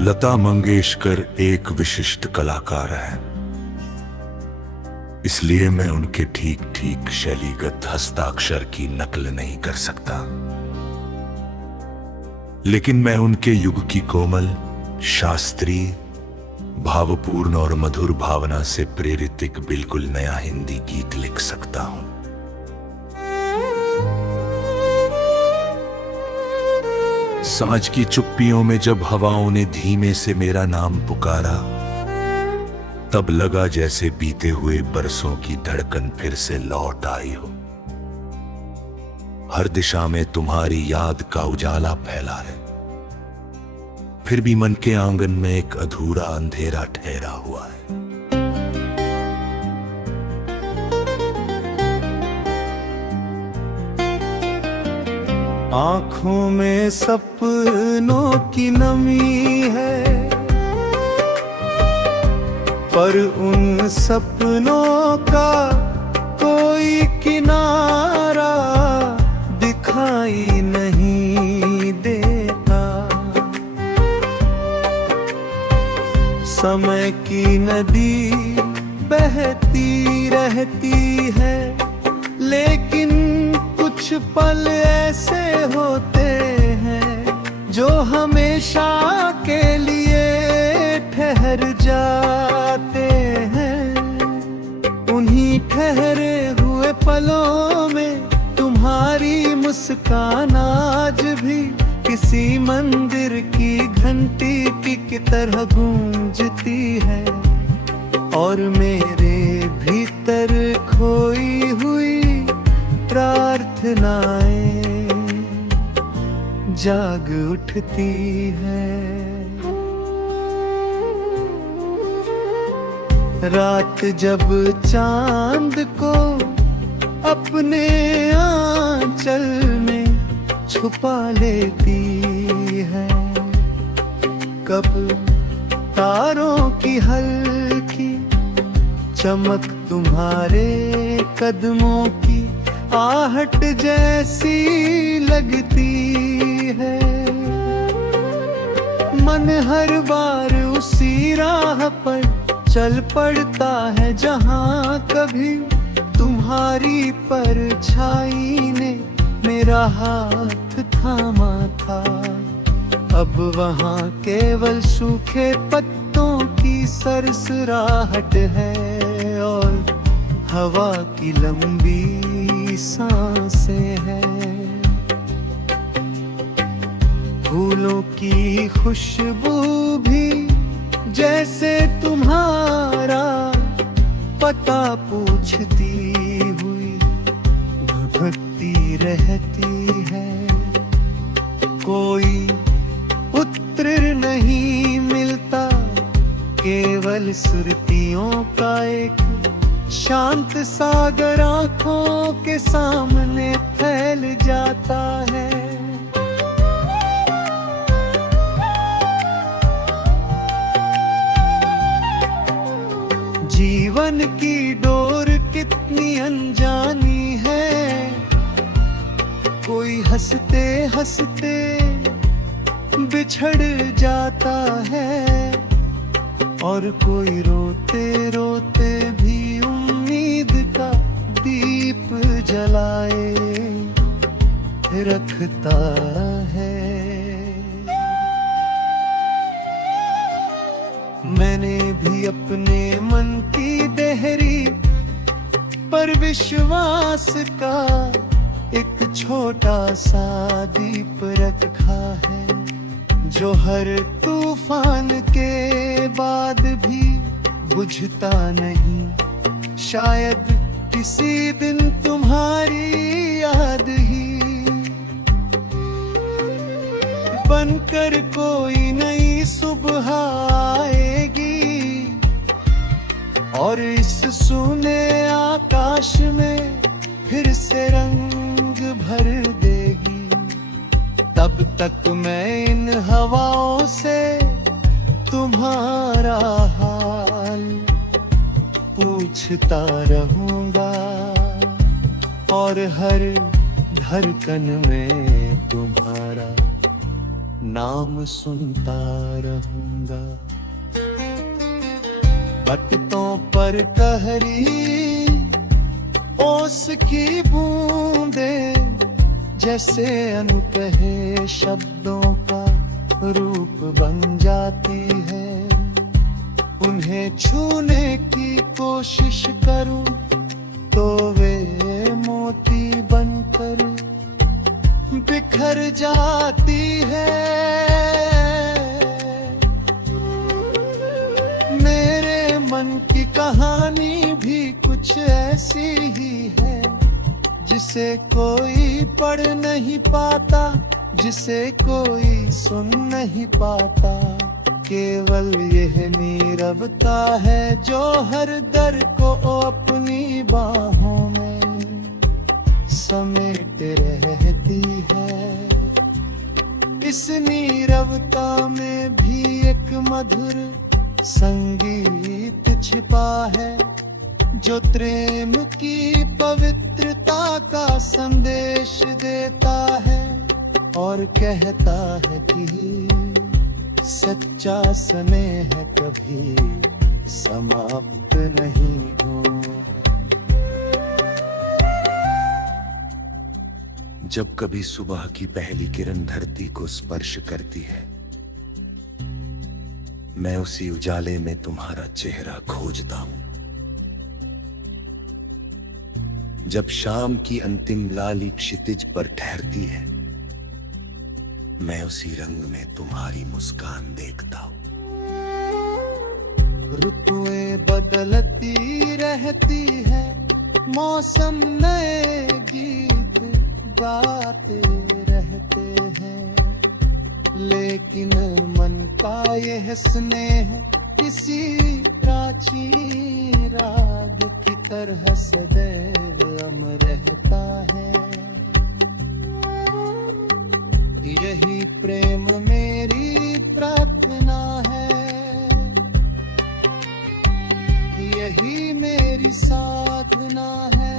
लता मंगेशकर एक विशिष्ट कलाकार है, इसलिए मैं उनके ठीक ठीक शैलीगत हस्ताक्षर की नकल नहीं कर सकता। लेकिन मैं उनके युग की कोमल, शास्त्रीय, भावपूर्ण और मधुर भावना से प्रेरित एक बिल्कुल नया हिंदी गीत लिख सकता हूं। सांझ की चुप्पियों में जब हवाओं ने धीमे से मेरा नाम पुकारा, तब लगा जैसे बीते हुए बरसों की धड़कन फिर से लौट आई हो। हर दिशा में तुम्हारी याद का उजाला फैला है, फिर भी मन के आंगन में एक अधूरा अंधेरा ठहरा हुआ है। आंखों में सपनों की नमी है, पर उन सपनों का कोई किनारा दिखाई नहीं देता। समय की नदी बहती रहती है, लेकिन कुछ पल ऐसे होते हैं जो हमेशा के लिए ठहर जाते हैं। उन्हीं ठहरे हुए पलों में तुम्हारी मुस्कान आज भी किसी मंदिर की घंटी की तरह गूंजती है, और मेरे भीतर खोई हुई प्रार्थनाएं जाग उठती है। रात जब चांद को अपने आंचल में छुपा लेती है, कब तारों की हल्की चमक तुम्हारे कदमों की आहट जैसी लगती है। मन हर बार उसी राह पर चल पड़ता है जहां कभी तुम्हारी परछाई ने मेरा हाथ थामा था। अब वहां केवल सूखे पत्तों की सरसराहट है और हवा की लंबी सांसें हैं। फूलों की खुशबू भी जैसे तुम्हारा पता पूछती हुई भटकती रहती है। कोई उत्तर नहीं मिलता, केवल सुर्तियों का एक शांत सागर आंखों के सामने फैल जाता है। जीवन की डोर कितनी अनजानी है, कोई हंसते हंसते बिछड़ जाता है, और कोई रोते रोते भी उम्मीद का दीप जलाए रखता है। मैंने भी अपने मन की देहरी पर विश्वास का एक छोटा सा दीप रखा है, जो हर तूफान के बाद भी बुझता नहीं। शायद किसी दिन तुम्हारी याद ही बनकर कोई नई सुबह आएगी, और इस सूने आकाश में फिर से रंग भर देगी। तब तक मैं इन हवाओं से तुम्हारा हाल पूछता रहूंगा, और हर धड़कन में तुम्हारा नाम सुनता रहूंगा। बटतों पर कहरी ओस की बूंदे जैसे अनकहे शब्दों का रूप बन जाती है। उन्हें छूने की कोशिश करूं तो वे मोती बनकर बिखर जाती है। मेरे मन की कहानी भी कुछ ऐसी ही है, जिसे कोई पढ़ नहीं पाता, जिसे कोई सुन नहीं पाता। केवल यह नीरवता है जो हर दर को अपनी बाहों में समेट रहती है। इस नीरवता में भी एक मधुर संगीत छिपा है, जो प्रेम की पवित्रता का संदेश देता है और कहता है कि सच्चा स्नेह कभी समाप्त नहीं हो। जब कभी सुबह की पहली किरण धरती को स्पर्श करती है, मैं उसी उजाले में तुम्हारा चेहरा खोजता हूं। जब शाम की अंतिम लाली क्षितिज पर ठहरती है, मैं उसी रंग में तुम्हारी मुस्कान देखता हूं। ऋतुएं बदलती रहती है, मौसम नए गीत गाते रहते हैं, लेकिन मन का यह स्नेह किसी प्राचीन राग की तरह सदैव अमर रहता है। यही प्रेम मेरी प्रार्थना है, यही मेरी साधना है,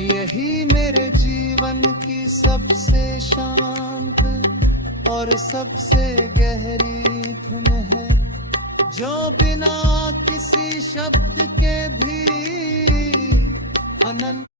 यही मेरे जीवन की सबसे शांत और सबसे गहरी धुन है, जो बिना किसी शब्द के भी अनंत